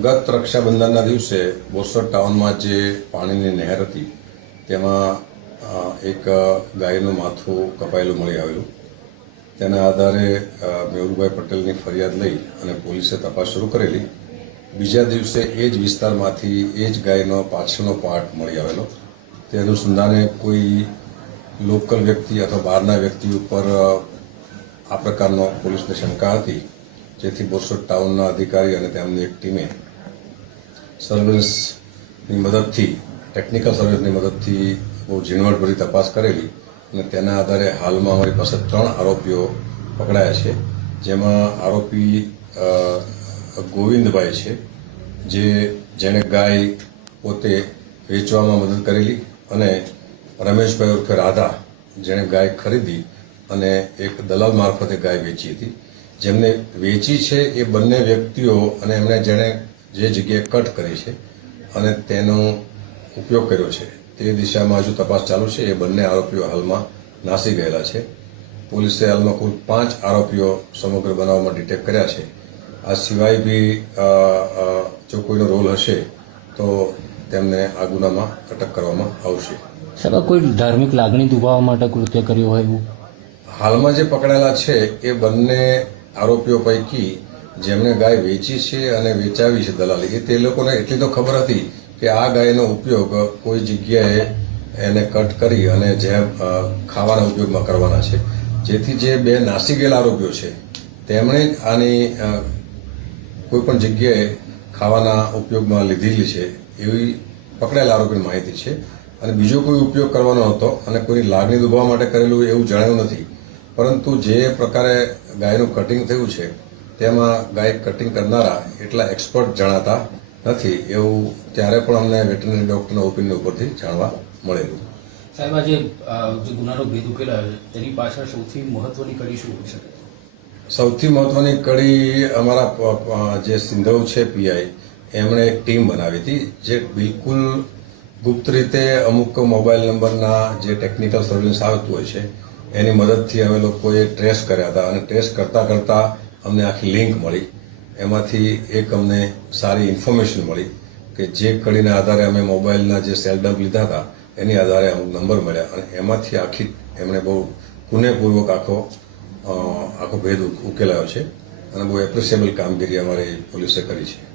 ગત રક્ષાબંધનના દિવસે બોરસદ ટાઉનમાં જે પાણીની નહેર હતી, તેમાં એક ગાયનું માથું કપાયેલું મળી આવેલું. તેના આધારે મેહુલભાઈ પટેલની ફરિયાદ લઈ અને પોલીસે તપાસ શરૂ કરેલી. બીજા દિવસે એ જ વિસ્તારમાંથી એ જ ગાયનો પાછળનો પાર્ટ મળી આવેલો. તે અનુસંધાને કોઈ લોકલ વ્યક્તિ અથવા બહારના વ્યક્તિ ઉપર આ પ્રકારનો પોલીસને શંકા હતી. જેથી બોરસદ ટાઉનના અધિકારી અને તેમની એક ટીમે સર્વેલન્સની મદદથી, ટેકનિકલ સર્વેલન્સની મદદથી બહુ ઝીણવટભરી તપાસ કરેલી અને તેના આધારે હાલમાં અમારી પાસે ત્રણ આરોપીઓ પકડાયા છે. જેમાં આરોપી ગોવિંદભાઈ છે, જે જેણે ગાય પોતે વેચવામાં મદદ કરેલી અને રમેશભાઈ ઉર્ફે રાધા, જેણે ગાય ખરીદી અને એક દલાલ મારફતે ગાય વેચી હતી. જેમને વેચી છે એ બંને વ્યક્તિઓ અને એમણે જેણે જે જગ્યાએ કટ કરી છે અને તેનો ઉપયોગ કર્યો છે તે દિશામાં હજુ તપાસ ચાલુ છે. એ બંને આરોપીઓ હાલમાં નાસી ગયેલા છે. પોલીસે હાલમાં કુલ પાંચ આરોપીઓ સમગ્ર બનાવમાં ડિટેક્ટ કર્યા છે. આ સિવાય બી જો કોઈનો રોલ હશે તો તેમને આ ગુનામાં અટક કરવામાં આવશે. સાહેબ કોઈ ધાર્મિક લાગણી દુભાવવા માટે કૃત્ય કર્યું હોય એવું? હાલમાં જે પકડાયેલા છે એ બંને આરોપીઓ પૈકી જેમણે ગાય વેચી છે અને વેચાવી છે દલાલી, એ તે લોકોને એટલી તો ખબર હતી કે આ ગાયનો ઉપયોગ કોઈ જગ્યાએ એને કટ કરી અને જે ખાવાના ઉપયોગમાં કરવાના છે. જેથી જે બે નાસી ગયેલા આરોપીઓ છે, તેમણે આની કોઈ પણ જગ્યાએ ખાવાના ઉપયોગમાં લીધેલી છે એવી પકડાયેલા આરોપીની માહિતી છે. અને બીજો કોઈ ઉપયોગ કરવાનો હતો અને કોઈની લાગણી દુભાવવા માટે કરેલું એવું જણાયું નથી પરંતુ જે પ્રકારે ગાયનું કટિંગ થયું છે તેમાં ગાય કટિંગ કરનારા એટલા એક્સપર્ટ જણાતા નથી એવું ત્યારે પણ અમને વેટરનરી ડોક્ટરના ઓપિનિયન ઉપરથી જાણવા મળેલું. સાહેબ આજે જે ગુનાનો ભેદ ઉકેલાયો છે તેની પાછળ સૌથી મહત્વની કડી શું હોઈ શકે? સૌથી મહત્વની કડી અમારા જે સિંધવ છે પીઆઈ એમણે એક ટીમ બનાવી હતી જે બિલકુલ ગુપ્ત રીતે અમુક મોબાઈલ નંબરના જે ટેકનિકલ સર્વેલન્સ આવતું હોય છે એની મદદથી અમે લોકોએ ટ્રેસ કર્યા હતા અને ટ્રેસ કરતા કરતા અમને આખી લિંક મળી. એમાંથી એક અમને સારી ઇન્ફોર્મેશન મળી કે જે કડીના આધારે અમે મોબાઈલના જે સેલ ડમ્પ લીધા હતા, એની આધારે અમુક નંબર મળ્યા અને એમાંથી આખી એમણે બહુ કુનેપૂર્વક આખો આખો ભેદ ઉકેલાયો છે અને બહુ એપ્રિસિએબલ કામગીરી અમારી પોલીસે કરી છે.